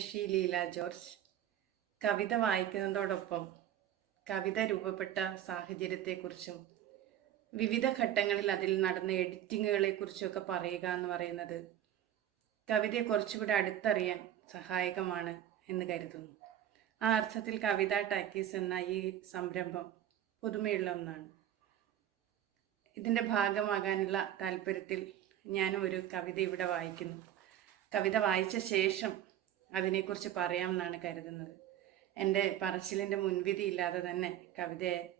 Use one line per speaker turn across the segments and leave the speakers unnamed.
Nishi Leela George കവിത വായിക്കുന്നതോടൊപ്പം കവിത രൂപപ്പെട്ട സാഹചര്യത്തെക്കുറിച്ചും വിവിധ ഘട്ടങ്ങളിൽ അതിൽ നടന്ന എഡിറ്റിങ്ങുകളെ കുറിച്ചൊക്കെ പറയുക എന്ന് പറയുന്നത് കവിതയെ കുറച്ചുകൂടി അടുത്തറിയാൻ സഹായകമാണ് എന്ന് കരുതുന്നു. ആ അർത്ഥത്തിൽ കവിത ടാക്കീസ് എന്ന ഈ സംരംഭം പുതുമയുള്ള ഒന്നാണ്. ഇതിന്റെ ഭാഗമാകാനുള്ള താല്പര്യത്തിൽ ഞാനും ഒരു കവിത ഇവിടെ വായിക്കുന്നു. കവിത വായിച്ച ശേഷം അതിനെക്കുറിച്ച് പറയാമെന്നാണ് കരുതുന്നത്. എന്റെ പറച്ചിലിന്റെ മുൻവിധി ഇല്ലാതെ തന്നെ കവിതയെ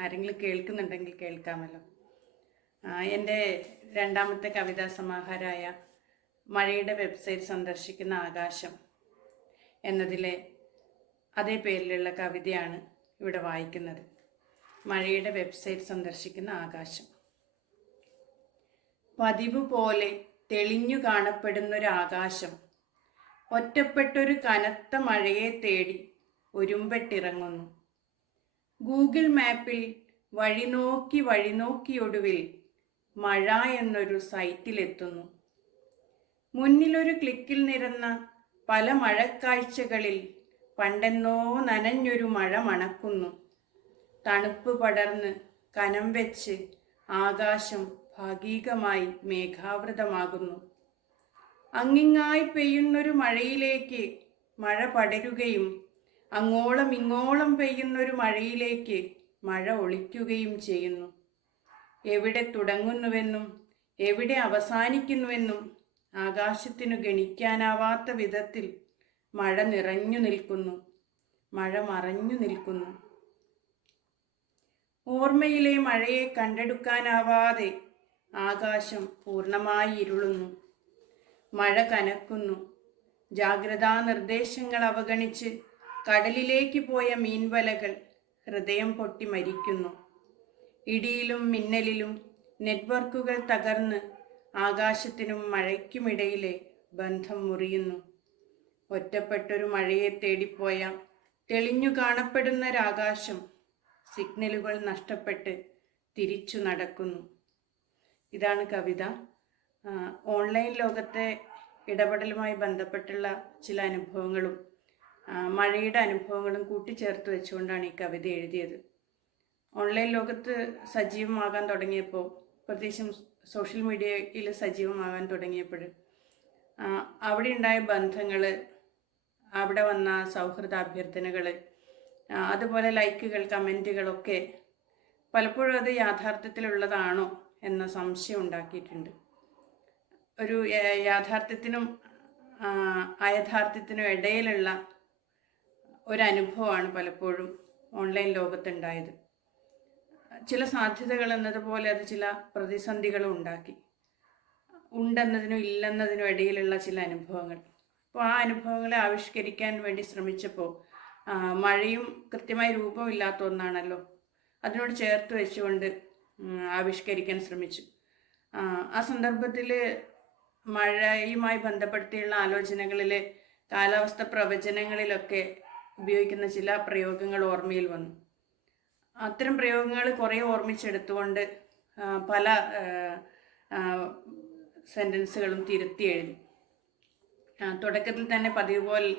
ആരെങ്കിലും കേൾക്കുന്നുണ്ടെങ്കിൽ കേൾക്കാമല്ലോ. എന്റെ രണ്ടാമത്തെ കവിതാ സമാഹാരായ മഴയുടെ വെബ്സൈറ്റ് സന്ദർശിക്കുന്ന ആകാശം എന്നതിലെ അതേ പേരിലുള്ള കവിതയാണ് ഇവിടെ വായിക്കുന്നത്. മഴയുടെ വെബ്സൈറ്റ് സന്ദർശിക്കുന്ന ആകാശം. പതിവ് പോലെ തെളിഞ്ഞു കാണപ്പെടുന്നൊരാകാശം ഒറ്റപ്പെട്ടൊരു കനത്ത മഴയെ തേടി ഒരുമ്പെട്ടിറങ്ങുന്നു. ഗൂഗിൾ മാപ്പിൽ വഴി നോക്കി വഴി നോക്കിയൊടുവിൽ മഴ എന്നൊരു സൈറ്റിലെത്തുന്നു. മുന്നിലൊരു ക്ലിക്കിൽ നിരന്ന പല മഴക്കാഴ്ചകളിൽ പണ്ടെന്നോ നനഞ്ഞൊരു മഴ മണക്കുന്നു. തണുപ്പ് പടർന്ന് കനം വെച്ച് ആകാശം ഭാഗികമായി മേഘാവൃതമാകുന്നു. അങ്ങിങ്ങായി പെയ്യുന്നൊരു മഴയിലേക്ക് മഴ പടരുകയും അങ്ങോളം ഇങ്ങോളം പെയ്യുന്നൊരു മഴയിലേക്ക് മഴ ഒളിക്കുകയും ചെയ്യുന്നു. എവിടെ തുടങ്ങുന്നുവെന്നും എവിടെ അവസാനിക്കുന്നുവെന്നും ആകാശത്തിനു ഗണിക്കാനാവാത്ത വിധത്തിൽ മഴ നിറഞ്ഞു നിൽക്കുന്നു. മഴ മറഞ്ഞു നിൽക്കുന്നു. ഓർമ്മയിലെ മഴയെ കണ്ടെടുക്കാനാവാതെ ആകാശം പൂർണമായി ഇരുളുന്നു. മഴ കനക്കുന്നു. ജാഗ്രതാ നിർദ്ദേശങ്ങൾ അവഗണിച്ച് കടലിലേക്ക് പോയ മീൻവലകൾ ഹൃദയം പൊട്ടി മരിക്കുന്നു. ഇടിയിലും മിന്നലിലും നെറ്റ്വർക്കുകൾ തകർന്ന് ആകാശത്തിനും മഴയ്ക്കുമിടയിലെ ബന്ധം മുറിയുന്നു. ഒറ്റപ്പെട്ടൊരു മഴയെ തേടിപ്പോയ തെളിഞ്ഞു കാണപ്പെടുന്നൊരാകാശം സിഗ്നലുകൾ നഷ്ടപ്പെട്ട് തിരിച്ചു നടക്കുന്നു. ഇതാണ് കവിത. ഓൺലൈൻ ലോകത്തെ ഇടപെടലുമായി ബന്ധപ്പെട്ടുള്ള ചില അനുഭവങ്ങളും മഴയുടെ അനുഭവങ്ങളും കൂട്ടിച്ചേർത്ത് വെച്ചുകൊണ്ടാണ് ഈ കവിത എഴുതിയത്. ഓൺലൈൻ ലോകത്ത് സജീവമാകാൻ തുടങ്ങിയപ്പോൾ പ്രത്യേകിച്ചും സോഷ്യൽ മീഡിയയിൽ സജീവമാകാൻ തുടങ്ങിയപ്പോൾ അവിടെ ഉണ്ടായ ബന്ധങ്ങൾ അവിടെ വന്ന സൗഹൃദ അഭ്യർത്ഥനകൾ അതുപോലെ ലൈക്കുകൾ കമന്റുകളൊക്കെ പലപ്പോഴും അത് യാഥാർത്ഥ്യത്തിലുള്ളതാണോ എന്ന സംശയം ഉണ്ടാക്കിയിട്ടുണ്ട്. ഒരു യാഥാർത്ഥ്യത്തിനും അയഥാർത്ഥ്യത്തിനും ഇടയിലുള്ള ഒരനുഭവമാണ് പലപ്പോഴും ഓൺലൈൻ ലോകത്തുണ്ടായത്. ചില സാധ്യതകൾ എന്നതുപോലെ അത് ചില പ്രതിസന്ധികളും ഉണ്ടാക്കി. ഉണ്ടെന്നതിനും ഇല്ലെന്നതിനും ഇടയിലുള്ള ചില അനുഭവങ്ങൾ. അപ്പോൾ ആ അനുഭവങ്ങളെ ആവിഷ്കരിക്കാൻ വേണ്ടി ശ്രമിച്ചപ്പോൾ മഴയും കൃത്യമായ രൂപമില്ലാത്ത ഒന്നാണല്ലോ. അതിനോട് ചേർത്ത് വെച്ചുകൊണ്ട് ആവിഷ്കരിക്കാൻ ശ്രമിച്ചു. ആ സന്ദർഭത്തിൽ മഴയുമായി ബന്ധപ്പെടുത്തിയുള്ള ആലോചനകളിൽ കാലാവസ്ഥ പ്രവചനങ്ങളിലൊക്കെ ഉപയോഗിക്കുന്ന ചില പ്രയോഗങ്ങൾ ഓർമ്മയിൽ വന്നു. അത്തരം പ്രയോഗങ്ങൾ കുറേ ഓർമ്മിച്ചെടുത്തുകൊണ്ട് പല സെന്റൻസുകളും തിരുത്തി എഴുതി. തുടക്കത്തിൽ തന്നെ പതിവ് പോലെ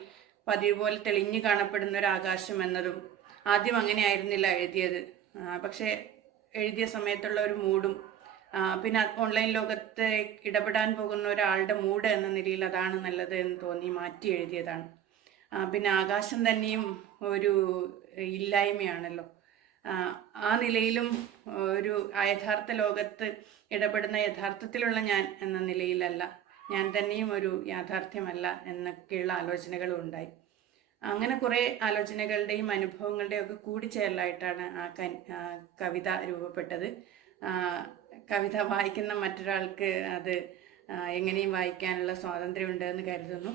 പതിവ് പോലെ തെളിഞ്ഞു കാണപ്പെടുന്ന ഒരു ആകാശം എന്നതും ആദ്യം അങ്ങനെ ആയിരുന്നില്ല എഴുതിയത് പക്ഷെ എഴുതിയ സമയത്തുള്ള ഒരു മൂഡും പിന്നെ ഓൺലൈൻ ലോകത്തെ ഇടപെടാൻ പോകുന്ന ഒരാളുടെ മൂഡ് എന്ന നിലയിൽ അതാണ് നല്ലത് എന്ന് തോന്നി മാറ്റി എഴുതിയതാണ്. പിന്നെ ആകാശം തന്നെയും ഒരു ഇല്ലായ്മയാണല്ലോ. ആ, നിലയിലും ഒരു യഥാർത്ഥ ലോകത്ത് ഇടപെടുന്ന യഥാർത്ഥത്തിലുള്ള ഞാൻ എന്ന നിലയിലല്ല ഞാൻ തന്നെയും ഒരു യാഥാർത്ഥ്യമല്ല എന്നൊക്കെയുള്ള ആലോചനകളും ഉണ്ടായി. അങ്ങനെ കുറേ ആലോചനകളുടെയും അനുഭവങ്ങളുടെയും ഒക്കെ കൂടിച്ചേരലായിട്ടാണ് ആ കവിത രൂപപ്പെട്ടത്. കവിത വായിക്കുന്ന മറ്റൊരാൾക്ക് അത് എങ്ങനെയും വായിക്കാനുള്ള സ്വാതന്ത്ര്യമുണ്ട് എന്ന് കരുതുന്നു.